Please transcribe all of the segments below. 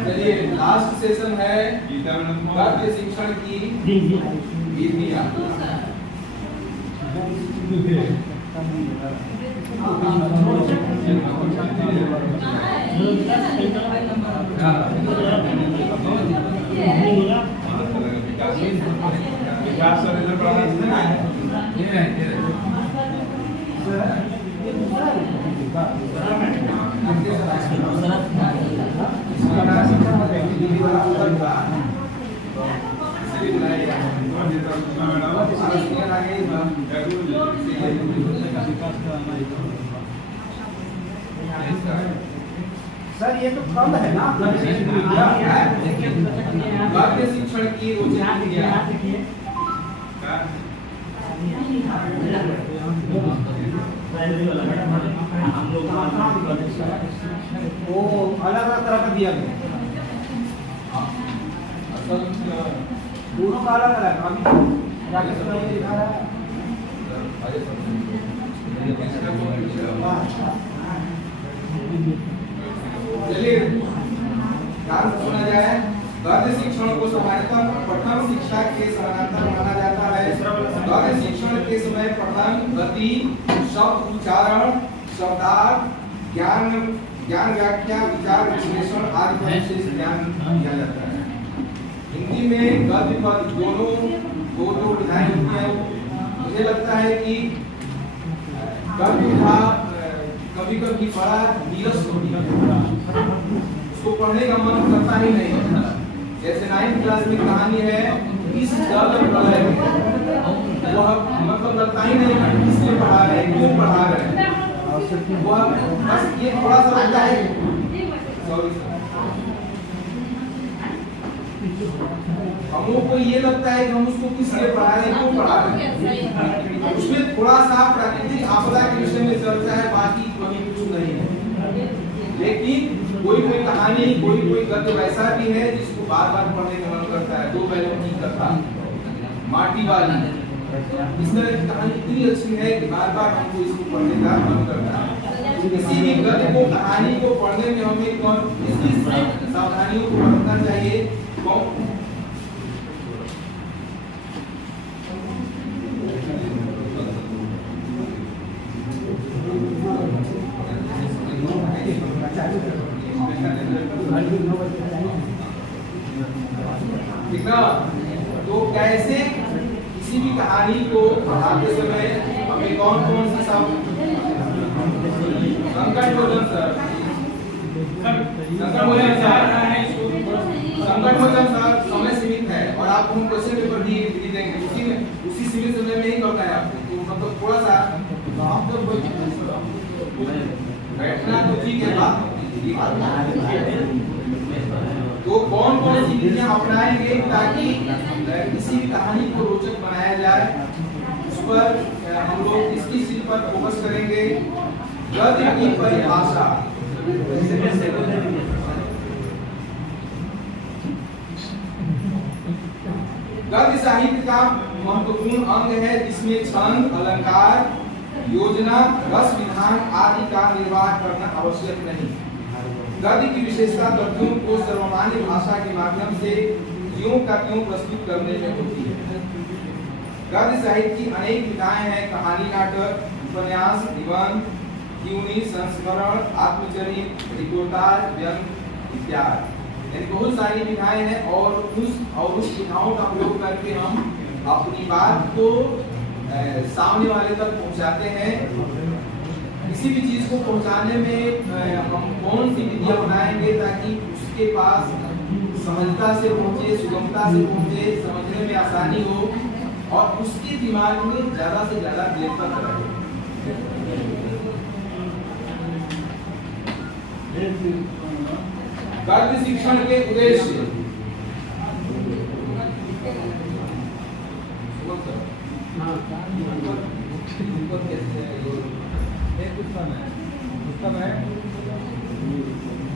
चलिए last session है गद्य शिक्षण की विधियां। सर ये तो कम है ना गद्य शिक्षण की वो अलग अलग तरह का दिया गया, दोनों का अलग अलग। अभी लिखा है चलिए ध्यान से सुना जाए। गद्य शिक्षण को सामान्यतः पठन शिक्षा के समानांतर माना जाता है। गद्य शिक्षण के समय पठन, गति, शब्द उच्चारण, शब्दार्थ, ज्ञान व्याख्या, विचार विश्लेषण आदि पर विशेष ध्यान दिया जाता है। हिंदी में गद्य पद दोनों दो विधाएं होती हैं। मुझे लगता है कि गद्य विधा कभी बड़ा नीरस होती है, उसको पढ़ने का मन करता ही नहीं। जैसे 9th क्लास में कहानी है इस जल प्रलय में, वह मतलब लगता ही नहीं किसने पढ़ा रहे, क्यों पढ़ा रहे, वह बस ये थोड़ा सा लगता है। हम लोग को ये लगता है कि हम उसको किस लिए पढ़ा रहे हैं, क्यों पढ़ा रहे हैं। उसमें थोड़ा सा प्राकृतिक आपदा के विषय में चर्चा है, बाकी कभी कुछ नहीं है। लेकिन कोई कहानी, कोई गद्य वैसा भी है जिसको बार बार पढ़ने का मन करता है। दो बैलों की कथा, माटी वाली, इस तरह की कहानी इतनी अच्छी है कि बार बार हमको इसको पढ़ने का मन करता है। किसी भी गद्य को, कहानी को पढ़ने में हमें किस सावधानियों को बरतना चाहिए। तो कैसे किसी भी कहानी को पढ़ाते समय हमें कौन सी संकट भोजन सर समय सीमित है और आप हम क्वेश्चन पेपर दिए देंगे, उसी सीमित समय में ही करना है आपको। तो मतलब थोड़ा सा आप तो बैठना तो ठीक है बात। तो कौन सी विधियां अपनाएंगे ताकि किसी भी कहानी को रोचक बनाया जाए, उस पर हम लोग किस चीज पर फोकस करेंगे। गद्य की परिभाषा, गद्य साहित्य का महत्वपूर्ण अंग है जिसमें छंद, अलंकार, योजना, रस विधान आदि का निर्वाह करना आवश्यक नहीं। गद्य की विशेषता तथ्यों को सर्वमान्य भाषा के माध्यम से ज्यों का त्यों प्रस्तुत करने में होती है। गद्य साहित्य की अनेक विधाएं हैं। कहानी, नाटक, उपन्यास, निबंध, जीवनी, संस्मरण, आत्मचरित, रिपोर्टाज, व्यंग इत्यादि। यानी बहुत सारी विधाएं हैं और उस विधाओं का प्रयोग करके हम अपनी बात को सामने वाले तक पहुंचाते हैं। किसी भी चीज को पहुंचाने में हम कौन सी विधियां बनाएंगे ताकि उसके पास सहजता से पहुंचे, सुगमता से पहुंचे, समझने में आसानी हो और उसके दिमाग में ज्यादा से ज्यादा देर तक रहे। गद्य शिक्षण के उद्देश्य।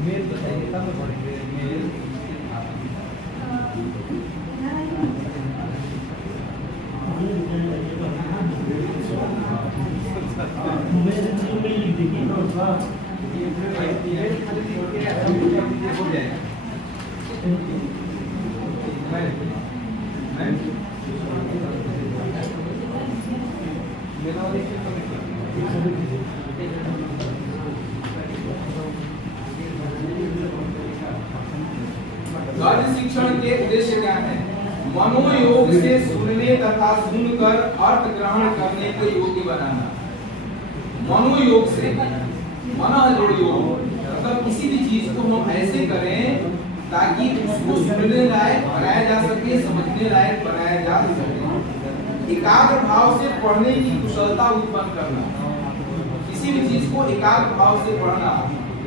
मेल बताइए तब पढ़ेंगे। मेल गद्य शिक्षण के उद्देश्य क्या है? मनोयोग से सुनने तथा सुनकर अर्थ ग्रहण करने को योग्य बनाना। मनोयोग से, मनोयोग मतलब किसी भी चीज को हम ऐसे करें ताकि उसको सुनने लायक बनाया जा सके, समझने लायक बनाया जा सके। एकाग्र भाव से पढ़ने की कुशलता उत्पन्न करना। किसी भी चीज को एकाग्र भाव से पढ़ना,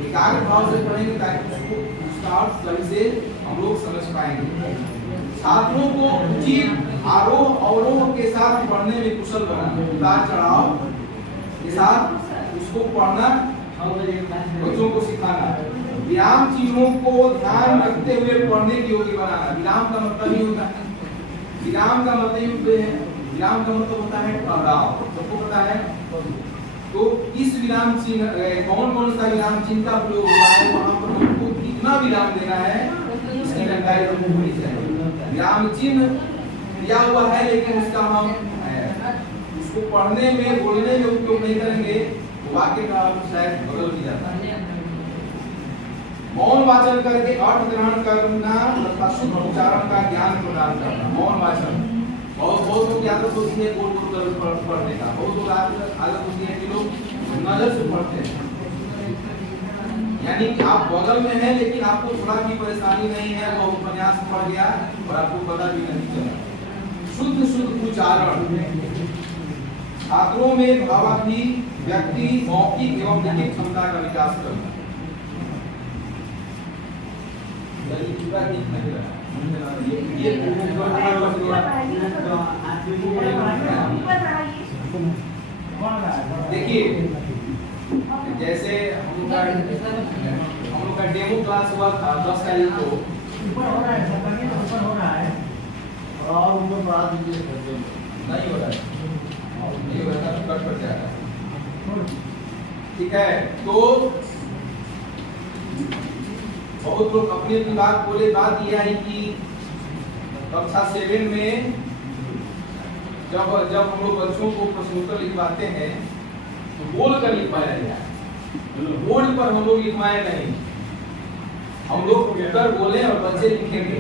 एकाग्र भाव से पढ़ेंगे ताकि उसको उसका अर्थ सही से हम लोग समझ पाएंगे। छात्रों को उचित आरोह अवरोह के साथ पढ़ने में कुशल बनाना, उतार चढ़ाव के साथ उसको पढ़ना बच्चों को सिखाना। विराम चिन्हों को ध्यान रखते हुए पढ़ने के योग्य बनाना। विराम का मतलब ही होता है, विराम का मतलब है, विराम का मतलब होता है ठहराव, सबको पता है। तो इस विराम चिन्ह कौन कौन सा विराम चिन्ह का प्रयोग हुआ है, वहां पर हमको कितना विराम देना है, इसकी जानकारी हमको होनी चाहिए। विराम चिन्ह दिया हुआ है लेकिन उसका हम उसको पढ़ने में, बोलने में उपयोग नहीं करेंगे तो वाक्य का अर्थ शायद बदल भी जाता है। मौन वाचन करके अर्थ ग्रहण करना तथा शुद्ध उच्चारण का ज्ञान प्रदान करना। मौन वाचन बहुत लोग की आदत होती है बोल बोल कर पढ़ने का, बहुत लोग आदत होती है कि लोग नजर से पढ़ते हैं, यानी कि आप बगल में हैं लेकिन आपको थोड़ा भी परेशानी नहीं है, वो उपन्यास पढ़ गया और आपको पता भी नहीं चला। शुद्ध उच्चारण। छात्रों में भावार्थी, व्यक्ति, मौखिक एवं लिखित क्षमता का विकास करना। देखिए जैसे हम लोग का डेमो क्लास हुआ था 10 तारीख को, ऊपर हो रहा है, ऊपर हो रहा है और ऊपर बढ़ा दीजिए। नहीं हो रहा है, नहीं हो रहा है, कट कट जाएगा। ठीक है, तो बहुत लोग अपनी अपनी बात बोले। बात यह है कि कक्षा 7 में जब हम लोग बच्चों को प्रश्नोत्तर लिखवाते हैं तो बोल कर लिखवाया जाए, बोर्ड पर हम लोग लिखवाए नहीं। हम लोग उत्तर बोले और बच्चे लिखेंगे,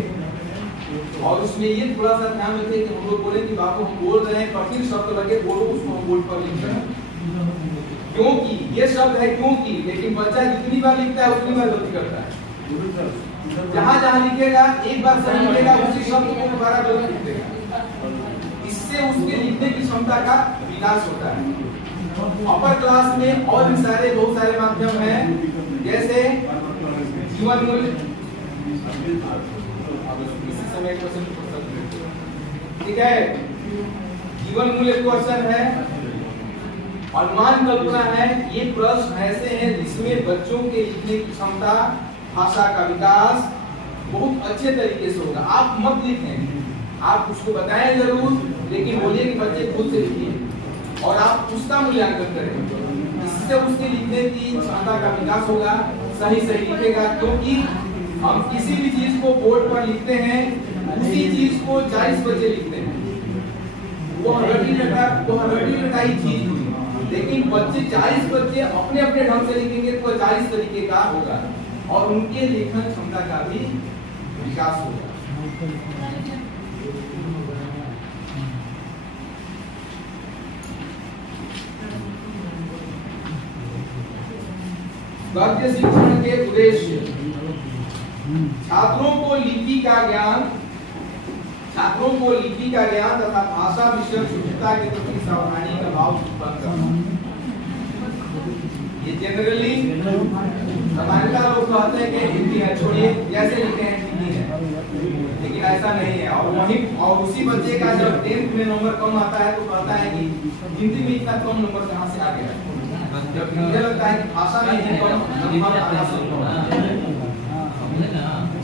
और उसमें ये थोड़ा सा ध्यान रखें कि हम लोग बोले कि बाबू हम बोल रहे हैं, कठिन शब्द लगे बोलो, उसको हम बोर्ड पर लिख रहे हैं क्योंकि ये शब्द है क्योंकि, लेकिन बच्चा जितनी बार लिखता है उतनी बार गलती करता है। जहां जहां लिखेगा एक बार सही लिखेगा, उसी शब्द को दोबारा गलत लिख देगा, इससे उसके लिखने की क्षमता का विकास होता है। अपर क्लास में और भी सारे बहुत सारे माध्यम हैं, जैसे जीवन मूल्य, ठीक है, जीवन मूल्य क्वेश्चन है, अनुमान कल्पना है। ये प्रश्न ऐसे हैं जिसमें बच्चों के लिखने की क्षमता, भाषा का विकास बहुत अच्छे तरीके से होगा। आप मत लिखें, आप उसको बताएं जरूर, लेकिन बोलिए कि बच्चे खुद से लिखिए और आप उसका मूल्यांकन करें। इससे उसके लिखने की क्षमता का विकास होगा, सही लिखेगा। क्योंकि हम किसी भी चीज को बोर्ड पर लिखते हैं, उसी चीज को 40 बच्चे लिखते हैं, वो रटी रटाई चीज हुई। लेकिन बच्चे 40 बच्चे अपने अपने ढंग से लिखेंगे तो 40 तरीके का होगा और उनके लेखन क्षमता का भी विकास होगा। गद्य शिक्षण के उद्देश्य छात्रों को लिपि का ज्ञान तथा भाषा विषय शुद्धता के प्रति सावधानी का भाव उत्पन्न करना। ये जनरली सामान्यतः लोग कहते हैं कि हिंदी है, छोड़िए जैसे लिखते हैं हिंदी है, लेकिन ऐसा नहीं है। और उसी बच्चे का जब 10th में नंबर कम आता है तो कहता है कि हिंदी में इतना कम नंबर कहाँ से आ गया। जब मुझे लगता है कि भाषा में ही कम।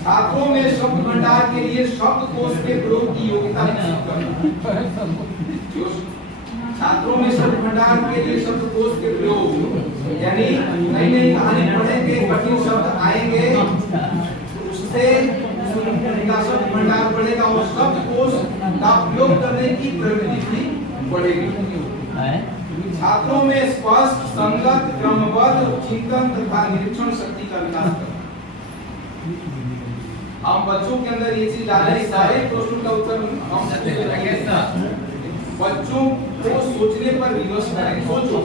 छात्रों में शब्द भंडार के लिए शब्दकोश के प्रयोग की योग्यता विकसित करना। छात्रों में शब्द भंडार के लिए शब्दकोश के प्रयोग, यानी नई नई कहानी पढ़ेंगे, कठिन शब्द आएंगे, उससे शब्द भंडार बढ़ेगा और शब्दकोश का प्रयोग करने की प्रवृत्ति भी बढ़ेगी। छात्रों में स्पष्ट, संगत, क्रमबद्ध चिंतन तथा निरीक्षण शक्ति का विकास करना। हम बच्चों के अंदर ये चीज डालें, सारे प्रश्नों का उत्तर हम बच्चों को सोचने पर विवश करें। सोचो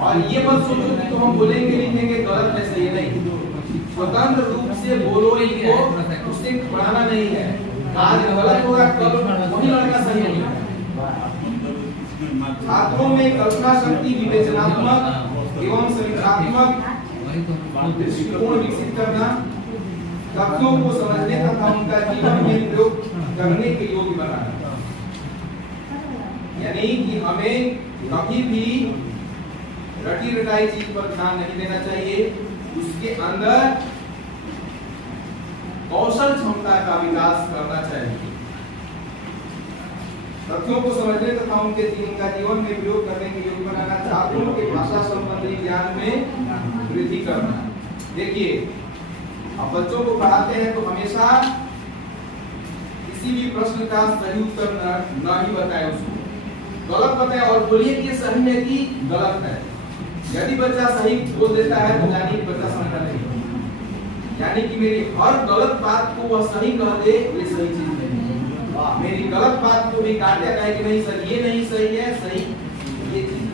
और ये मत सोचो कि तो हम बोलेंगे लिखेंगे गलत है, सही नहीं। स्वतंत्र रूप से बोलो, लिखो, उससे बढ़ाना नहीं है। आज गलत होगा कल वही लड़का सही होगा। छात्रों में कल्पना शक्ति, विवेचनात्मक एवं समीक्षात्मक दृष्टिकोण विकसित करना, तथ्यों को समझने तथा उनका जीवन में प्रयोग करने के योग्य बनाना। यानी कि हमें कभी भी रटी रटाई चीज पर ध्यान नहीं देना चाहिए, उसके अंदर कौशल क्षमता का विकास करना चाहिए। तथ्यों को समझने तथा उनके जीवन में प्रयोग करने के योग्य बनाना, छात्रों के भाषा संबंधी ज्ञान में वृद्धि करना। देखिए, अब बच्चों को पढ़ाते हैं तो हमेशा किसी भी प्रश्न का सही उत्तर न ही बताए, उसको गलत बताए और बोलिए कि सही है कि गलत है। यदि बच्चा सही बोल देता है तो जानिए बच्चा समझता नहीं, यानी कि मेरी हर गलत बात को वह सही कह दे, ये सही चीज नहीं। मेरी गलत बात को भी काटे कहे कि नहीं सर ये नहीं सही है, सही ये चीज।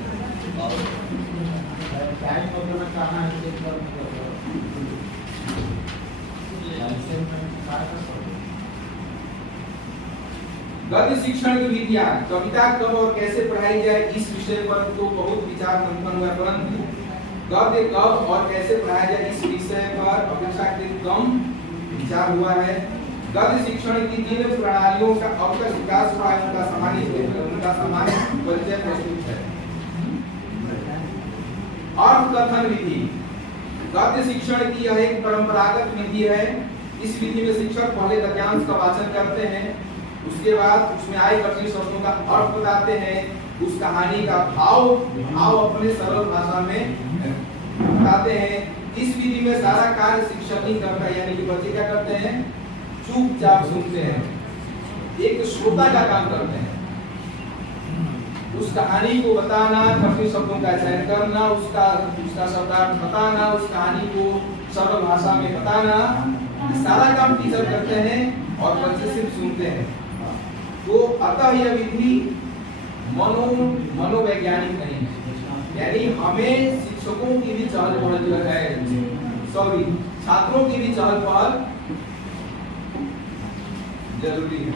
गद्य शिक्षण की विधियां, कविता कब और कैसे पढ़ाई जाए, इस विषय पर तो बहुत विचार मंथन हुआ, परंतु गद्य कब और कैसे पढ़ाया जाए इस विषय पर अपेक्षाकृत कम विचार हुआ है। गद्य शिक्षण की जिन प्रणालियों का अब तक विकास हुआ है उनका सामान्य परिचय प्रस्तुत है। अर्थकथन विधि, गद्य शिक्षण की यह एक परंपरागत विधि है। इस विधि में शिक्षक पहले गद्यांश का वाचन करते हैं, उसके बाद उसमें आए कठिन शब्दों का अर्थ बताते हैं, उस कहानी का भाव अपने सरल भाषा में बताते हैं। इस विधि में सारा कार्य शिक्षक ही करता है, यानी कि बच्चे क्या करते हैं, चुपचाप सुनते हैं, एक श्रोता का काम करते हैं। उस कहानी को बताना, कठिन शब्दों का चयन करना, उसका शब्दार्थ बताना, उस कहानी को सरल भाषा में बताना, सारा काम टीचर करते हैं और बच्चे सिर्फ सुनते हैं। तो अतः यह विधि मनोवैज्ञानिक नहीं है, यानी हमें शिक्षकों की भी चहल पहल जो है, छात्रों की भी चहल पहल जरूरी है।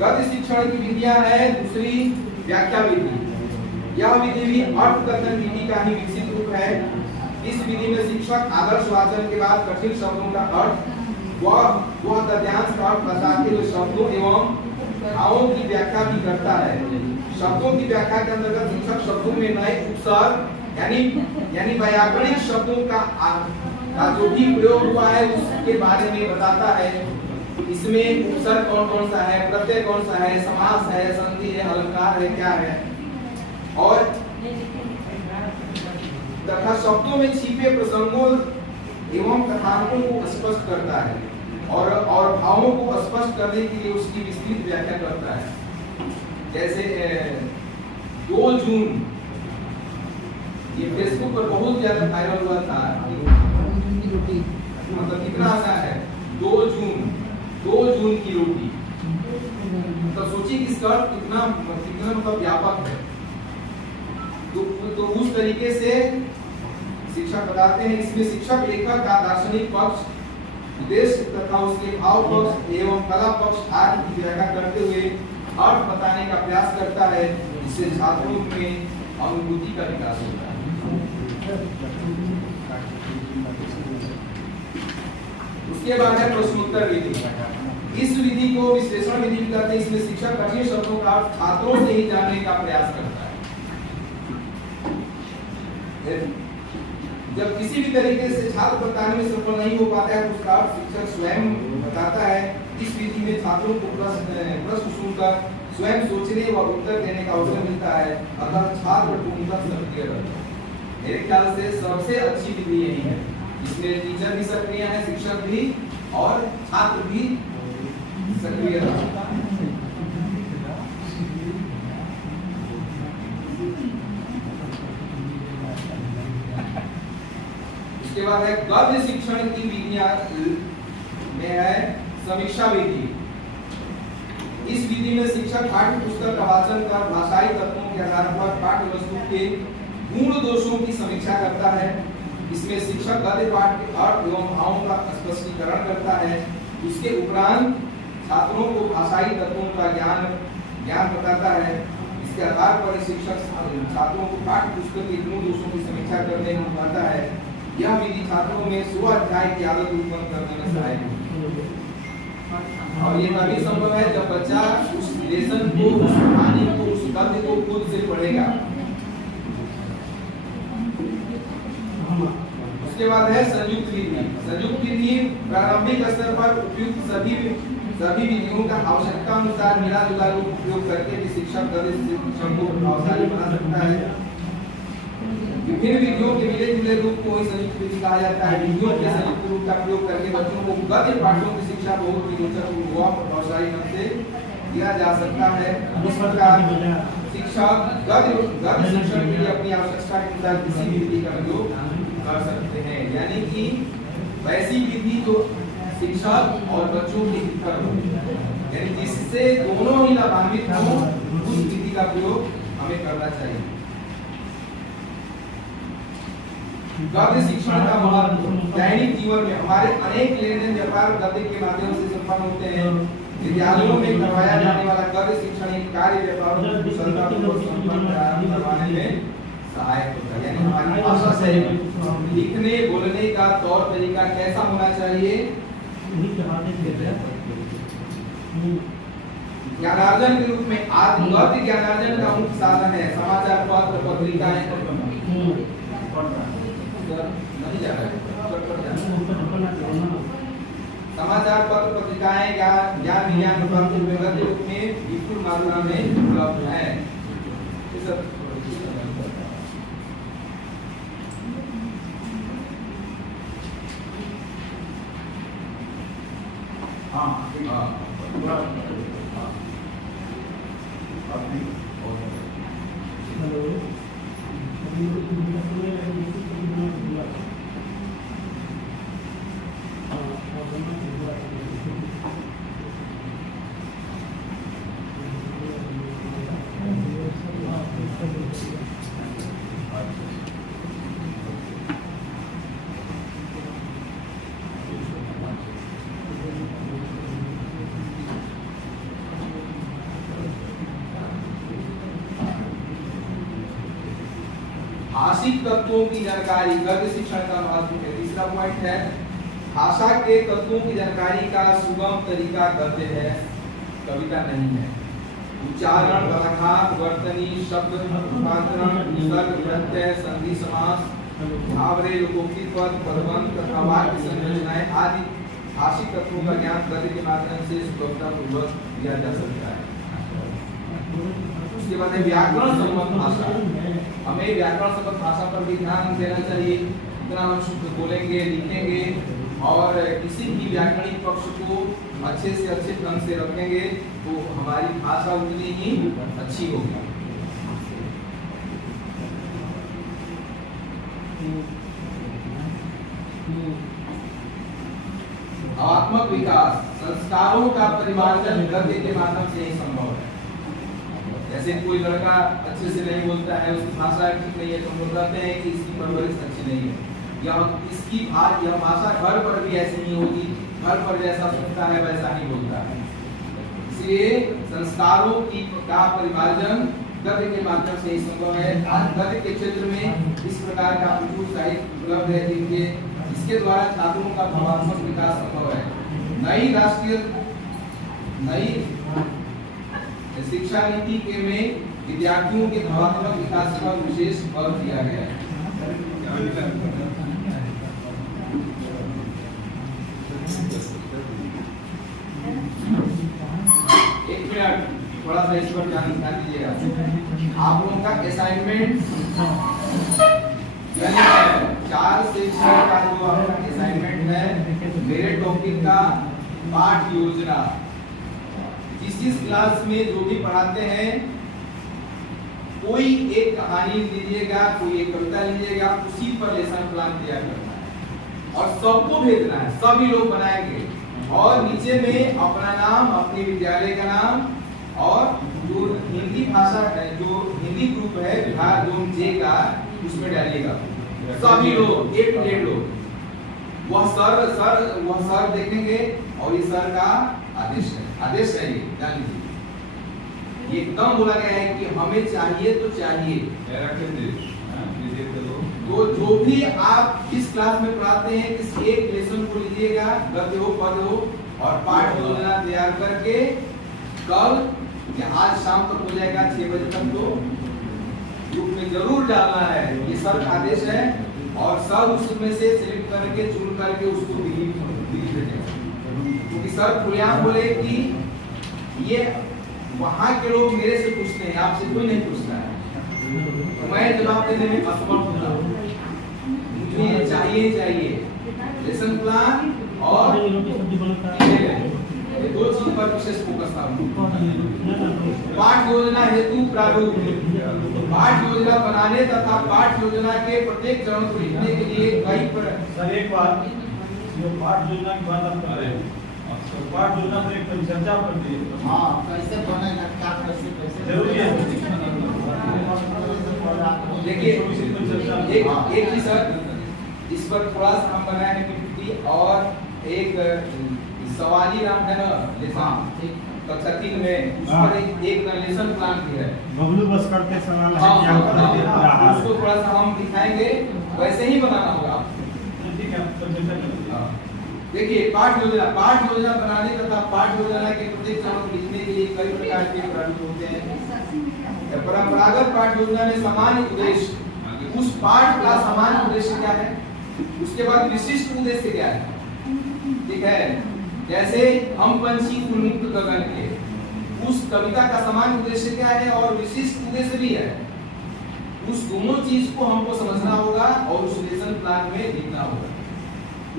गद्य शिक्षण की विधियां है। दूसरी व्याख्या विधि, यह विधि भी अर्थकथन विधि का ही विकसित रूप है। इस विधि में शिक्षक आदर्श वाचन के बाद कठिन शब्दों का अर्थ वह गद्यांश का अर्थ बताते हुए शब्दों एवं भावों की व्याख्या भी करता है। शब्दों की व्याख्या के अंतर्गत शिक्षक शब्दों में नए उपसर्ग यानी व्याकरणिक शब्दों का जो भी प्रयोग हुआ है उसके बारे में बताता है। इसमें उपसर्ग कौन कौन सा है, प्रत्यय कौन सा है, समास है, संधि है, अलंकार है, क्या है, और तथा शब्दों में छिपे प्रसंगों एवं कथानकों को स्पष्ट करता है और भावों को स्पष्ट करने के लिए उसकी विस्तृत व्याख्या करता है। जैसे 2 जून ये फेसबुक पर बहुत ज्यादा वायरल हुआ था, मतलब कितना आसान है 2 जून की रोटी। तो सोचिए कि इसका अर्थ कितना मतलब व्यापक है। तो उस तरीके से शिक्षक बताते हैं। इसमें शिक्षक लेखक का दार्शनिक पक्ष, उद्देश्य तथा उसके भाव पक्ष एवं कला पक्ष आदि की व्याख्या करते हुए अर्थ बताने का प्रयास करता है, जिससे छात्रों में अनुभूति का विकास होता है। उसके बाद है प्रश्नोत्तर विधि। इस विधि को विश्लेषण विधि भी कहते हैं। इसमें शिक्षक कठिन शब्दों का अर्थ छात्रों से ही जानने का प्रयास करता है। जब किसी भी तरीके से छात्र बताने में सफल नहीं हो पाता है तो उसका अर्थ शिक्षक स्वयं बताता है। इस विधि में छात्रों को प्रश्न सुनकर स्वयं सोचने व उत्तर देने का अवसर मिलता है, अतः छात्र पूर्णतः सक्रिय रहता है। मेरे ख्याल से सबसे अच्छी विधि यही है। इसमें टीचर भी सक्रिय है, शिक्षक भी और छात्र भी सक्रिय रहता है। उसके बाद है गद्य शिक्षण की विधियां में है समीक्षा विधि। इस विधि में शिक्षक पाठ्य पुस्तक का वाचन कर भाषाई तत्वों के आधार पर पाठ्य वस्तु के गुण दोषों की समीक्षा करता है। इसमें शिक्षक गद्य पाठ के अर्थ एवं भावों का स्पष्टीकरण करता है। उसके उपरांत छात्रों को भाषाई तत्वों का ज्ञान बताता है। इसके आधार पर शिक्षक छात्रों को पाठ्य पुस्तक के गुण दोषों की समीक्षा करने में बताता है। यह विधि छात्रों में स्वाध्याय की आदत उत्पन्न करने में सहायक होती है। और ये तभी संभव है जब बच्चा उस लेसन को, उस कहानी को, उस गद्य को खुद से पढ़ेगा। उसके बाद है संयुक्त विधि। संयुक्त विधि प्रारंभिक स्तर पर उपयुक्त सभी विधियों का आवश्यकता अनुसार मिला जुला रूप उपयोग करके भी शिक्षक गद्य शिक्षण को प्रभावशाली बना सकता है। विभिन्न विधियों के मिले जुले रूप को ही संयुक्त विधि कहा जाता है। विधियों के संयुक्त रूप का प्रयोग करके बच्चों को गद्य पाठों की शिक्षा बहुत ही रोचक व प्रभावशाली ढंग से दिया जा सकता है। इस प्रकार शिक्षक गद्य शिक्षण के लिए अपनी आवश्यकता के अनुसार किसी भी विधि का प्रयोग कर सकते हैं, यानी कि वैसी विधि जो शिक्षक और बच्चों के हित हो, यानी जिससे दोनों ही लाभान्वित हो, उस विधि का प्रयोग हमें करना चाहिए। गद्य शिक्षण का महत्व दैनिक जीवन में हमारे अनेक लेन देन व्यापार गद्य के माध्यम से संपन्न होते हैं। विद्यालयों में करवाया जाने वाला गद्य शिक्षण एक कार्य व्यापारों को कुशलतापूर्वक संपन्न करवाने में सहायक होता है। यानी हमारी भाषा से लिखने बोलने का तौर तरीका कैसा होना चाहिए। ज्ञानार्जन के रूप में आज गद्य ज्ञानार्जन का मुख्य साधन है। समाचार पत्र पत्रिकाएं नहीं जा रहा है, समाचार पत्र पत्रिकाएं ज्ञान विज्ञान गद्य रूप में विपुल मात्रा में उपलब्ध है। भाषिक तत्वों की जानकारी गद्य शिक्षण का महत्व है। तीसरा पॉइंट है भाषा के तत्वों की जानकारी का सुगम तरीका गद्य है, कविता नहीं है। उच्चारण, लघात, वर्तनी, शब्द रूपांतरण, निसर्ग, प्रत्यय, संधि, समास, मुहावरे, लोकोक्ति पद, पदबंध तथा वाक्य संरचनाएं आदि भाषिक तत्वों का ज्ञान गद्य के माध्यम से सुगमतापूर्वक दिया जा सकता है। उसके बाद है व्याकरण संबंध भाषा। हमें व्याकरण संबंध भाषा पर भी ध्यान देना चाहिए। जितना हम शुद्ध बोलेंगे, लिखेंगे, और किसी भी व्याकरणिक पक्ष को अच्छे से अच्छे ढंग से रखेंगे तो हमारी भाषा उतनी ही अच्छी होगी। भावात्मक विकास संस्कारों का परिमार्जन गद्य के माध्यम से ही संभव है। जैसे कोई लड़का अच्छे से नहीं बोलता है, उसकी भाषा ठीक नहीं है, तो हम लोग कहते हैं कि इसकी परवरिश अच्छी नहीं है, या यह भाषा घर पर भी ऐसी ही होगी, घर पर जैसा सुनता है वैसा ही बोलता है। इसलिए संस्कारों का परिमार्जन गद्य के माध्यम से ही संभव है। आज गद्य के क्षेत्र में इस प्रकार का प्रचुर साहित्य उपलब्ध है जिनके इसके द्वारा छात्रों का भावात्मक विकास संभव है। नई शिक्षा नीति के में विद्यार्थियों के भावात्मक विकास पर विशेष बल दिया गया है। एक मिनट थोड़ा सा इस पर ध्यान दीजिएगा। आप लोगों का असाइनमेंट 4 से 6 का जो आपका असाइनमेंट है, मेरे टॉपिक का पाठ योजना, जिस क्लास में जो भी पढ़ाते हैं कोई एक कहानी लीजिएगा, कोई एक कविता लीजिएगा, उसी पर लेसन प्लान तैयार करना है और सबको भेजना है, सभी लोग बनाएंगे और नीचे में अपना नाम, अपने विद्यालय का नाम और जो हिंदी भाषा है, जो हिंदी ग्रुप है विभाग जोन जे का, उसमें डालिएगा सभी लोग, एक डेढ़ लोग। वह सर देखेंगे और ये सर का आदेश है, ये जान लीजिए। एकदम बोला गया है कि हमें चाहिए तो चाहिए। तो जो भी आप इस क्लास में पढ़ाते हैं, इस एक लेसन को लीजिएगा, गद्य हो पद हो, और पाठ योजना तैयार करके कल या आज शाम तक हो जाएगा 6 बजे तक, तो ग्रुप में जरूर डालना है। ये सर का आदेश है और सब उसमें से सिलेक्ट करके चुन करके उसको भेजेगा, क्योंकि सर खुलेआम बोले कि ये वहाँ के लोग मेरे से पूछते हैं, आपसे कोई नहीं पूछता है, तो मैं जवाब देने में असमर्थ होता हूँ। मुझे चाहिए लेसन प्लान और ये 2 चीज पर विशेष फोकस था। पाठ योजना हेतु प्रारूप, पाठ योजना बनाने तथा पाठ योजना के प्रत्येक चरण को लिखने के लिए कई सर एक बात, जो पाठ योजना की बात आप कर रहे हैं, तो पाठ योजना पर एक चर्चा करती है। हाँ, कैसे बनेगा, क्या कैसे जरूरी है। देखिए एक ही सर इस पर थोड़ा सा हम बनाए हैं PPT और एक सवाली नाम है ना लेसन कक्षा 3 में, उस पर एक लेसन प्लान भी है। बबलू बस करते सवाल है हाँ, क्या हाँ, उसको थोड़ा सा हम दिखाएंगे, वैसे ही बनाना होगा। ठीक है, देखिए पाठ योजना बनाने तथा पाठ योजना के प्रत्येक चरण को लिखने के लिए कई प्रकार के प्रारूप होते हैं। परंपरागत पाठ योजना में सामान्य उद्देश्य, उस पाठ का सामान्य उद्देश्य क्या है, उसके बाद विशिष्ट उद्देश्य क्या है, ठीक है। जैसे हम पंछी उन्मुक्त गगन के, उस कविता का सामान्य उद्देश्य क्या है और विशिष्ट उद्देश्य भी है, उस दोनों चीज को हमको समझना होगा और उस लेसन प्लान में लिखना होगा।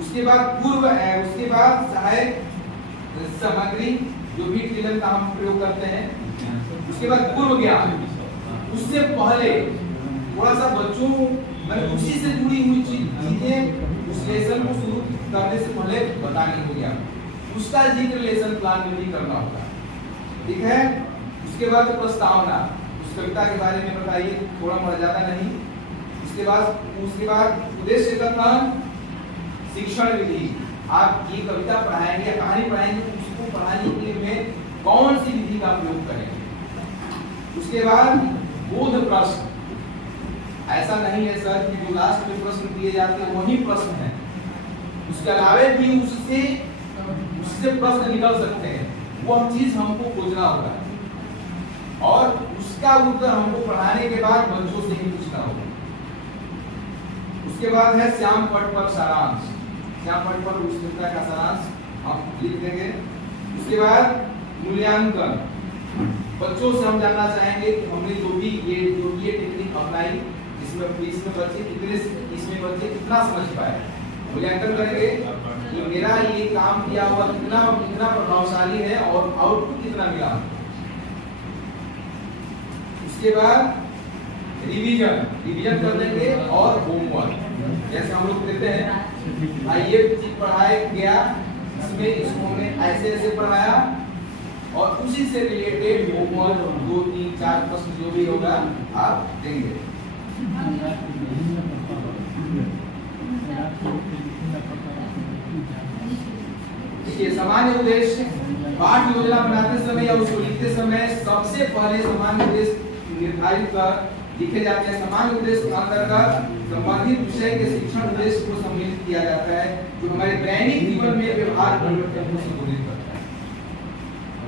उसके बाद उसके बाद सहायक सामग्री जो भी ट्रिलन का हम प्रयोग करते हैं, उसके बाद पूर्व ज्ञान, उससे पहले थोड़ा सा बच्चों मैंने उसी से जुड़ी हुई चीजें उस लेसन को शुरू करने से पहले बतानी होगी, उसका जिक्र लेसन प्लान में भी करना होगा, ठीक है। उसके बाद प्रस्तावना, उस कविता के बारे में बताइए, थोड़ा बहुत ज्यादा नहीं। उसके बाद उद्देश्य कथन, शिक्षण विधि, आप ये कविता पढ़ाएंगे या कहानी पढ़ाएंगे, उसको पढ़ाने के लिए में कौन सी विधि का प्रयोग करेंगे। उसके बाद बोध प्रश्न, ऐसा नहीं है सर कि जो लास्ट में प्रश्न दिए जाते हैं वही प्रश्न है, उसके अलावे भी उससे प्रश्न निकल सकते हैं, वह चीज हमको खोजना होगा और उसका उत्तर हमको पढ़ाने के बाद बच्चों से ही पूछना होगा। उसके बाद है श्याम पट पर सारांश, श्याम पट पर उस कविता का सारांश हम लिख देंगे। उसके बाद मूल्यांकन, बच्चों से हम जानना चाहेंगे कि हमने जो भी ये टेक्निक अपनाई, इसमें बच्चे कितना समझ पाए, मूल्यांकन करेंगे कि मेरा ये काम किया हुआ कितना कितना प्रभावशाली है और आउटपुट कितना मिला। उसके बाद रिवीजन कर देंगे और होमवर्क जैसे हम लोग देते हैं भाई ये चीज पढ़ाया गया, इसमें इसको हमने ऐसे ऐसे पढ़ाया और उसी से रिलेटेड होमवर्क 2 3 4 प्रश्न जो भी होगा आप देंगे। देखिए सामान्य उद्देश्य पाठ योजना बनाते समय या उसको लिखते समय सबसे पहले सामान्य उद्देश्य निर्धारित कर लिखे जाते हैं। सामान्य उद्देश्य के अंतर्गत संबंधित विषय के शिक्षण उद्देश्य को सम्मिलित किया जाता है जो हमारे दैनिक जीवन में व्यवहार परिवर्तन को संबोधित करता है।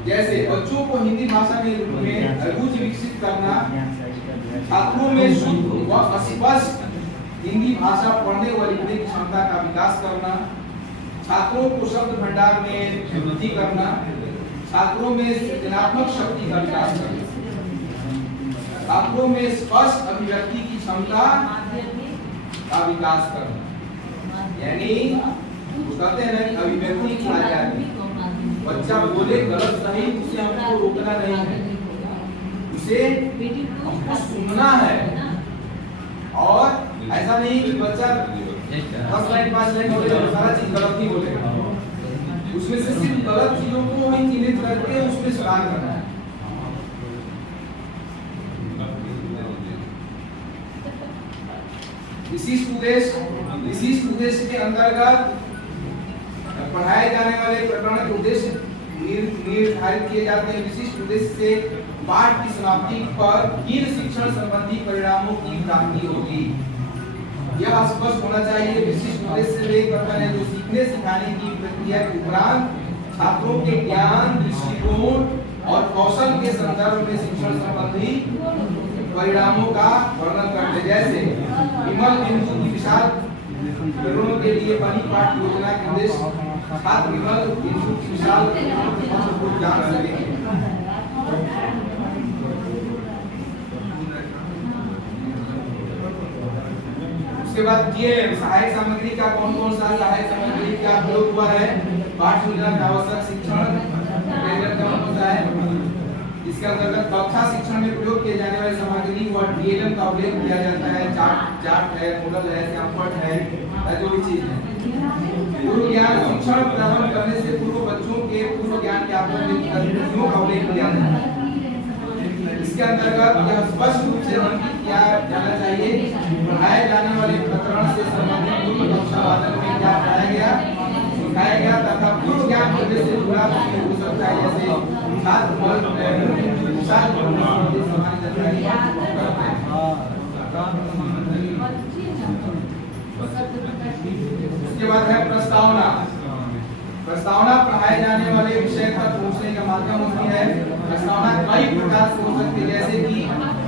जैसे बच्चों को हिंदी भाषा में रुचि विकसित करना, छात्रों में शुद्ध व स्पष्ट हिंदी भाषा पढ़ने व लिखने की क्षमता का विकास करना, छात्रों को शब्द भंडार में वृद्धि करना, छात्रों में सृजनात्मक शक्ति का विकास करना, छात्रों में स्पष्ट अभिव्यक्ति की क्षमता का विकास करना। यानी कहते हैं ना कि अभिव्यक्ति की आजादी, बच्चा बोले गलत सही उसे हमको रोकना नहीं है, उसे हमको सुनना है। और ऐसा नहीं कि बच्चा 10 लाइन 5 लाइन बोलेगा सारा चीज गलत ही बोलेगा, उसमें से सिर्फ गलत चीजों को ही चिन्हित करके उसमें सुधार करना है। विशिष्ट उद्देश्य के अंतर्गत पढ़ाए जाने वाले प्रकरण के उद्देश्य निर्धारित किए जाते हैं। विशिष्ट उद्देश्य से पाठ की समाप्ति पर किन शिक्षण संबंधी परिणामों की प्राप्ति होगी यह स्पष्ट होना चाहिए। विशिष्ट उद्देश्य वे प्रकरण है जो सीखने सिखाने की प्रक्रिया के उपरांत छात्रों के ज्ञान, दृष्टिकोण और कौशल के संदर्भ में शिक्षण संबंधी परिणामों का वर्णन करते। जैसे विमल बिंदु की विशाल किरणों के लिए बनी पाठ योजना के उद्देश्य छात्र विमल बिंदु की विशाल किरणों को जान सकें। उसके बाद सहायक सामग्री का कौन सा सहायक सामग्री का प्रयोग हुआ है, पाठ योजना का आवश्यक शिक्षण कौन होता है। इसके अंतर्गत कक्षा शिक्षण में प्रयोग किए जाने वाली सामग्री व डीएलएम का उल्लेख किया जाता है। चार्ट है, मॉडल है, सैंपल है, जो भी चीज है। पूर्व ज्ञान शिक्षण प्रारंभ करने से पूर्व बच्चों के पूर्व ज्ञान के गतिविधियों का उल्लेख किया जाता है। इसके अंतर्गत यह स्पष्ट रूप से अंकित किया जाना चाहिए पढ़ाए जाने वाले प्रकरण से संबंधित पूर्व कक्षा वादन में क्या पढ़ाया गया, सिखाया गया तथा पूर्व ज्ञान से जुड़ा हो सकता है। जैसे उसके बाद है प्रस्तावना। प्रस्तावना पढ़ाए जाने वाले विषय तक पहुंचने का माध्यम होती है। प्रस्तावना कई प्रकार से हो सकती है जैसे कि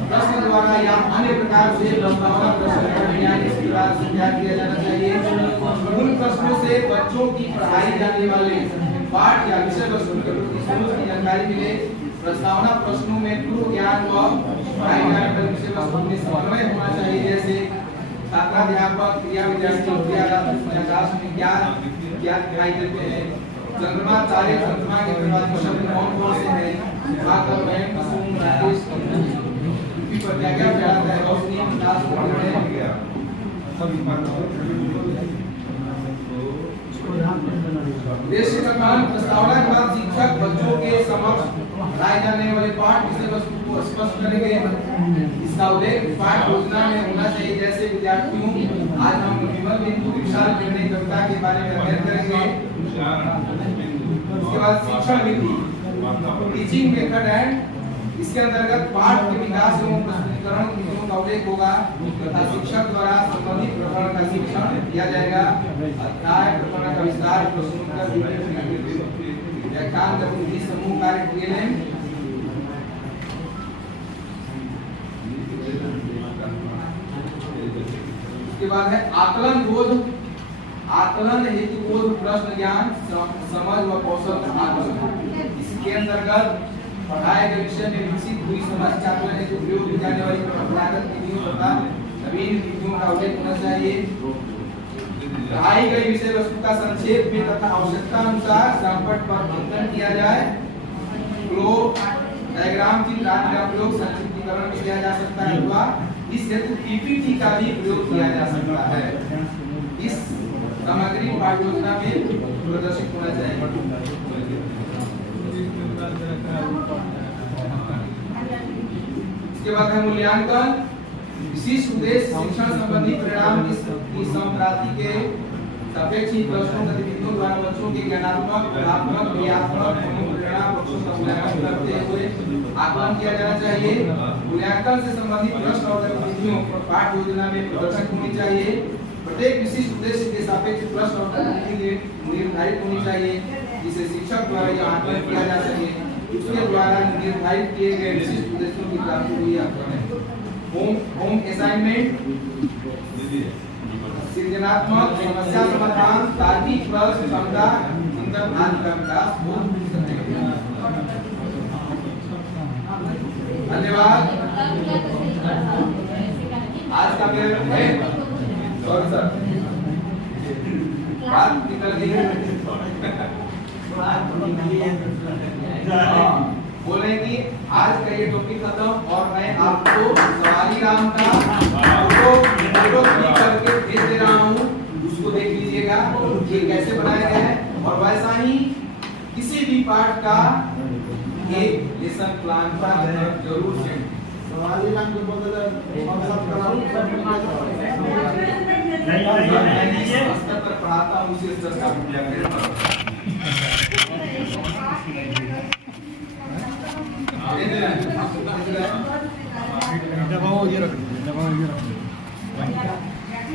प्रश्न द्वारा या अन्य प्रकार से प्रस्तावना प्रश्न तैयार किया जाना चाहिए। उन प्रश्नों से बच्चों की पढ़ाई जाने वाले पाठ या विषय वस्तु की जानकारी मिले। प्रस्तावना प्रश्नों में पूर्व ज्ञान व पढ़ाई जाने वाले विषय वस्तु में समन्वय होना चाहिए। जैसे छात्राध्यापक क्रिया विद्यार्थी में क्या दिखाई देते हैं, चंद्रमा तारे चंद्रमा के प्रभाव शब्द कौन से हैं, भागवत में कुसुम राजेश पृथ्वी पर क्या क्या फैलाता है, रोशनी प्रकाश उद्देश्य का काम प्रस्तावना के बाद शिक्षक बच्चों के समक्ष पढ़ाए जाने वाले पाठ विषय वस्तु को स्पष्ट करेंगे। इसका उल्लेख पाठ योजना में होना चाहिए। जैसे विद्यार्थियों आज हम विमल बिंदु विशाल निर्णय कविता के बारे में अध्ययन करेंगे। उसके बाद शिक्षण विधि टीचिंग मेथड एंड इसके अंतर्गत पाठ के विकास एवं प्रस्तुतीकरण विधियों का उल्लेख होगा तथा शिक्षक द्वारा संबंधित प्रकरण का शिक्षण किया जाएगा। अध्याय प्रकरण का विस्तार प्रश्नोत्तर व्याख्यान गतिविधि समूह कार्य डीएलएम। उसके बाद है आकलन बोध। आकलन हेतु बोध प्रश्न ज्ञान समझ व कौशल का आकलन। इसके अंतर्गत पढ़ाए गए विषय में विकसित हुई समझ के आकलन हेतु प्रयोग की जाने वाली परंपरागत विधियों तथा नवीन विधियों का उल्लेख होना चाहिए। पढ़ाई गई विषय वस्तु का संक्षेप में तथा आवश्यकता अनुसार संपट पर अंकन किया जाए। फ्लो डायग्राम चित्र आदि का प्रयोग संक्षिप्तीकरण में किया जा सकता है अथवा इस हेतु पीपीटी का भी प्रयोग किया जा सकता है। इस सामग्री पाठ योजना में प्रदर्शित होना चाहिए। इसके बाद है मूल्यांकन। विशिष्ट उद्देश्य शिक्षण संबंधी परिणाम की संप्राप्ति के सापेक्ष प्रश्नों गतिविधियों द्वारा बच्चों के ज्ञानात्मक, कलात्मक, क्रियात्मक प्रेरणा पक्षों का मूल्यांकन करते हुए आकलन किया जाना चाहिए। मूल्यांकन से संबंधित प्रश्न और गतिविधियों पाठ योजना में प्रदर्शित होनी चाहिए। प्रत्येक विशिष्ट उद्देश्य के सापेक्ष प्रश्न और गतिविधि निर्धारित होनी चाहिए जिसे शिक्षक द्वारा यह आकलन किया जा सके। उसके द्वारा निर्धारित किए गए विशिष्ट उद्देश्यों की प्राप्ति हुई आकलन है। होम असाइनमेंट सृजनात्मक समस्या समाधान, तार्किक प्रश्न, क्षमता, चिंतन आदि का विकास हो सके। धन्यवाद। आज का मेरा है सॉरी सर बात निकल गई बोले कि आज का ये टॉपिक खत्म और मैं आपको सवाली राम का फोटो क्लिक करके भेज दे रहा हूँ, उसको देख लीजिएगा ये कैसे बनाया गया है। और वैसा ही किसी भी पाठ का एक लेसन प्लान का जरूर से सवाली रंग के बदले स्तर पर पढ़ाता हूँ उसी स्तर का मूल्यांकन दबाओ ये रख